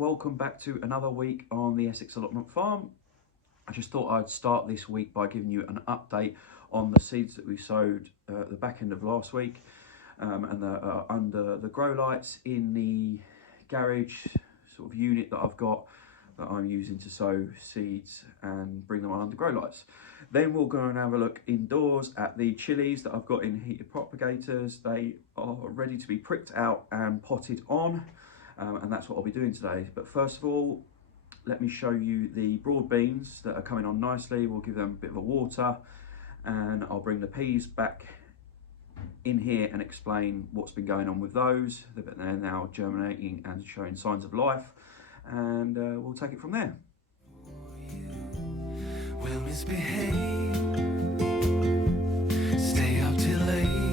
welcome back to another week on the Essex Allotment Farm. I just thought I'd start this week by giving you an update on the seeds that we sowed at the back end of last week and under the grow lights in the garage sort of unit that I've got that I'm using to sow seeds and bring them on under grow lights. Then we'll go and have a look indoors at the chillies that I've got in heated propagators. They are ready to be pricked out and potted on. And that's what I'll be doing today. But first of all, let me show you the broad beans that are coming on nicely. We'll give them a bit of a water and I'll bring the peas back in here and explain what's been going on with those. They're now germinating and showing signs of life, and we'll take it from there. Will misbehave, stay up till late.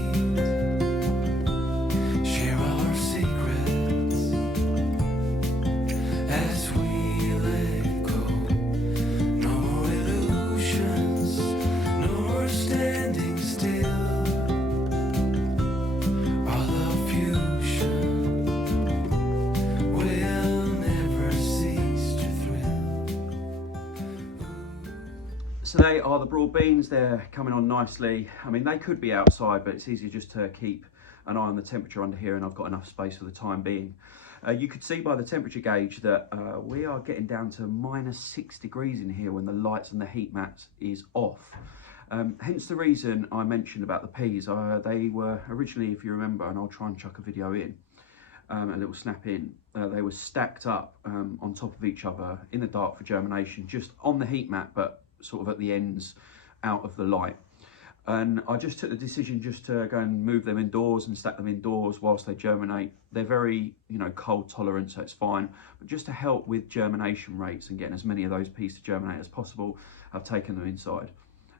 So they are the broad beans. They're coming on nicely. I mean, they could be outside, but it's easier just to keep an eye on the temperature under here, and I've got enough space for the time being. You could see by the temperature gauge that we are getting down to -6 degrees in here when the lights and the heat mat is off. Hence the reason I mentioned about the peas. They were originally, if you remember, and I'll try and chuck a video in, a little snap in, they were stacked up on top of each other in the dark for germination, just on the heat mat, but sort of at the ends out of the light. And I just took the decision just to go and move them indoors and stack them indoors whilst they germinate. They're very, cold tolerant, so it's fine. But just to help with germination rates and getting as many of those peas to germinate as possible, I've taken them inside.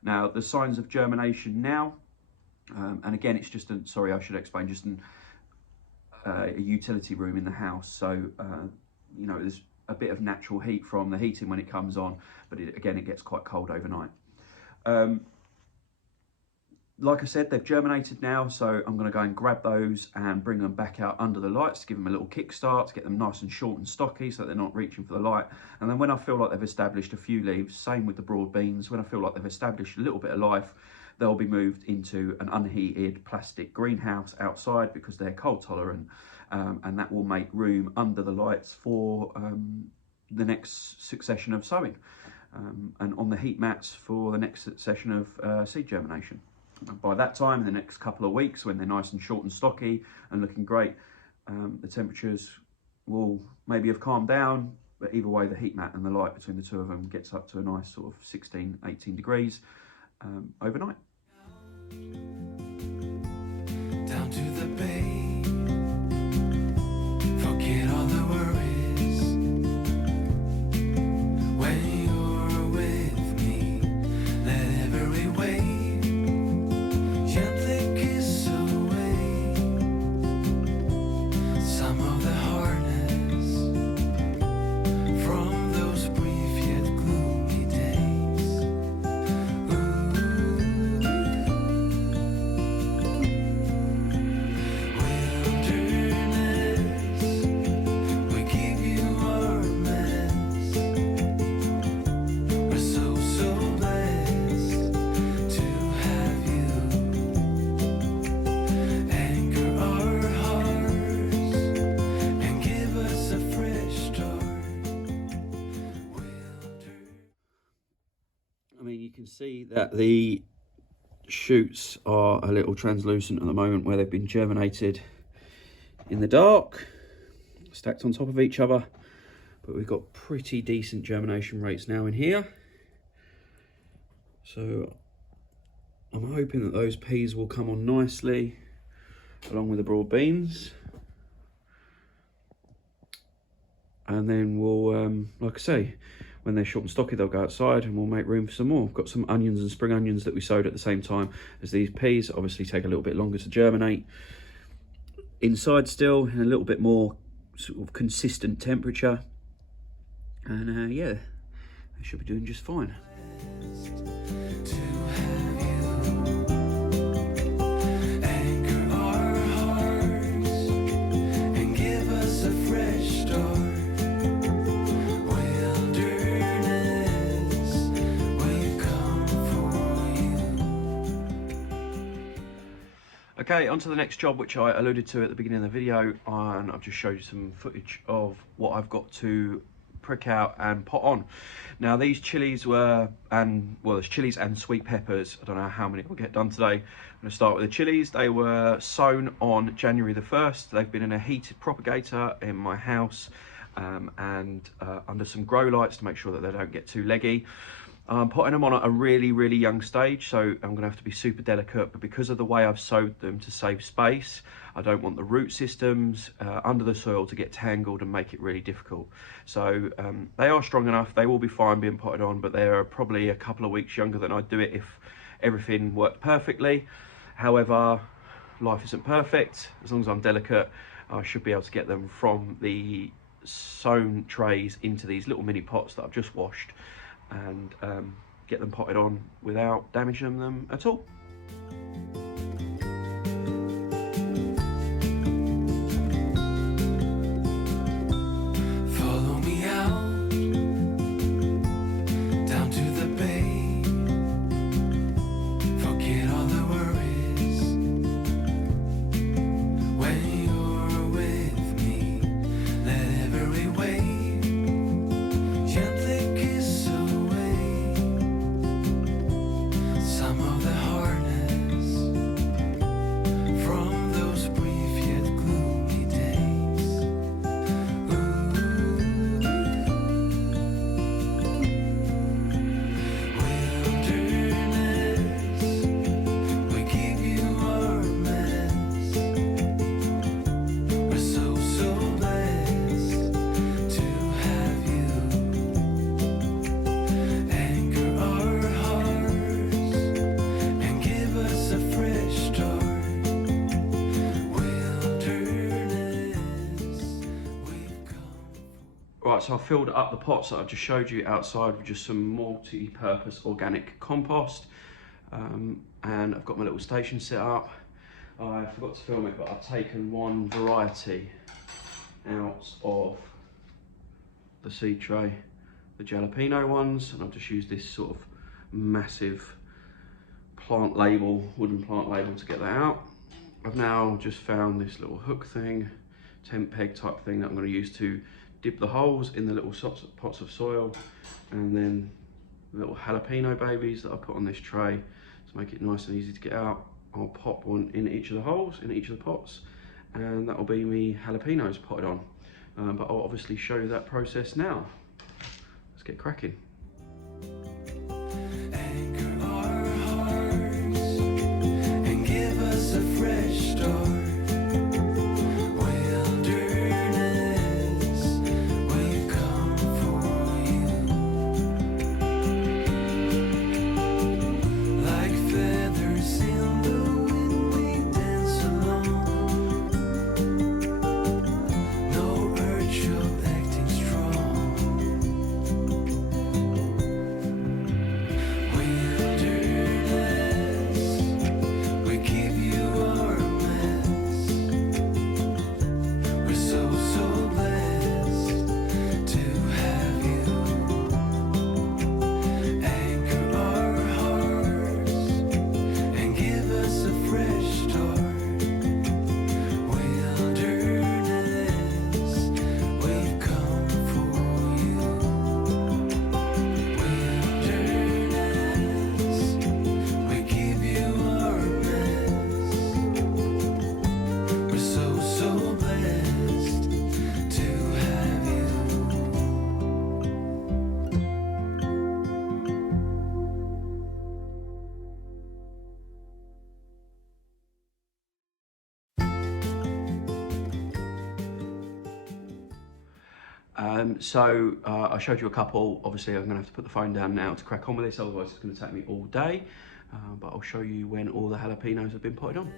Now, the signs of germination now, and again, it's just I should explain, just a utility room in the house. So, there's a bit of natural heat from the heating when it comes on, but again, it gets quite cold overnight. Like I said, they've germinated now, so I'm going to go and grab those and bring them back out under the lights to give them a little kickstart, to get them nice and short and stocky so that they're not reaching for the light. And then when I feel like they've established a few leaves, same with the broad beans, when I feel like they've established a little bit of life, they'll be moved into an unheated plastic greenhouse outside because they're cold tolerant, and that will make room under the lights for the next succession of sowing, and on the heat mats for the next succession of seed germination. By that time, in the next couple of weeks, when they're nice and short and stocky and looking great, the temperatures will maybe have calmed down, but either way, the heat mat and the light between the two of them gets up to a nice sort of 16, 18 degrees overnight. Down to the bay, forget all the worries. When you're with me, let every wave gently kiss away some of the hardness from those brief yet gloomy days. You can see that the shoots are a little translucent at the moment where they've been germinated in the dark, stacked on top of each other, but we've got pretty decent germination rates now in here. So I'm hoping that those peas will come on nicely along with the broad beans, and then we'll, like I say, when they're short and stocky, they'll go outside and we'll make room for some more. We've got some onions and spring onions that we sowed at the same time as these peas. Obviously take a little bit longer to germinate. Inside still, in a little bit more sort of consistent temperature. And yeah, they should be doing just fine. Anchor our hearts and give us a fresh start. Okay, on to the next job, which I alluded to at the beginning of the video, and I've just showed you some footage of what I've got to prick out and pot on. Now these chilies were, there's chilies and sweet peppers. I don't know how many we'll get done today. I'm going to start with the chilies. They were sown on January the 1st. They've been in a heated propagator in my house and under some grow lights to make sure that they don't get too leggy. I'm potting them on at a really young stage, so I'm going to have to be super delicate, but because of the way I've sowed them to save space, I don't want the root systems under the soil to get tangled and make it really difficult. So they are strong enough, they will be fine being potted on, but they're probably a couple of weeks younger than I'd do it if everything worked perfectly. However, life isn't perfect. As long as I'm delicate, I should be able to get them from the sown trays into these little mini pots that I've just washed, and get them potted on without damaging them at all. Follow me out, down to the bay. Forget all the worries when you're with me. Let every wave gently kiss away some of the hardness from those brief yet gloomy days. Wilderness, we give you our mess. We're so blessed to have you. Anchor our hearts and give us a fresh start. Wilderness, we've come. Right, so I've filled up the pots that I've just showed you outside with just some multi-purpose organic compost, and I've got my little station set up. I forgot to film it, but I've taken one variety out of the seed tray, the jalapeno ones, and I've just used this sort of massive plant label, wooden plant label, to get that out. I've now just found this little hook thing, tent peg type thing, that I'm going to use to dip the holes in the little pots of soil, and then the little jalapeno babies that I put on this tray to make it nice and easy to get out. I'll pop one in each of the holes, in each of the pots, and that will be me jalapenos potted on. But I'll obviously show you that process now. Let's get cracking. Anchor our hearts and give us a fresh start. Wilderness, we've come for you. Like feathers in the wind, we dance along. No urge of acting strong. Wilderness, we give you our mess. We're so blessed to have you. Anchor our hearts and give us a fresh start. Wilderness, we've come for you. Wilderness, we give you our mess. We're so blessed to have you. I showed you a couple. Obviously I'm going to have to put the phone down now to crack on with this, otherwise it's going to take me all day. But I'll show you when all the jalapenos have been potted on.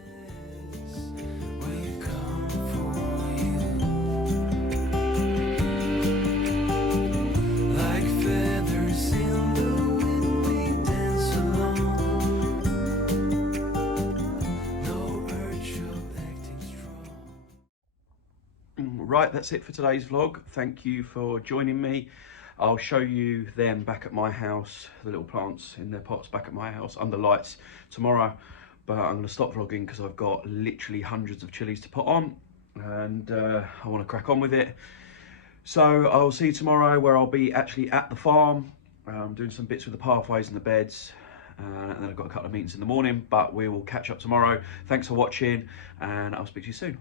We've come for you. Like feathers in the wind, we dance along. No urge of acting strong. Right, that's it for today's vlog. Thank you for joining me. I'll show you them back at my house, the little plants in their pots back at my house under lights tomorrow. but I'm going to stop vlogging because I've got literally hundreds of chilies to put on, and I want to crack on with it. So I'll see you tomorrow, where I'll be actually at the farm, doing some bits with the pathways and the beds, and then I've got a couple of meetings in the morning, but we will catch up tomorrow. Thanks for watching, and I'll speak to you soon.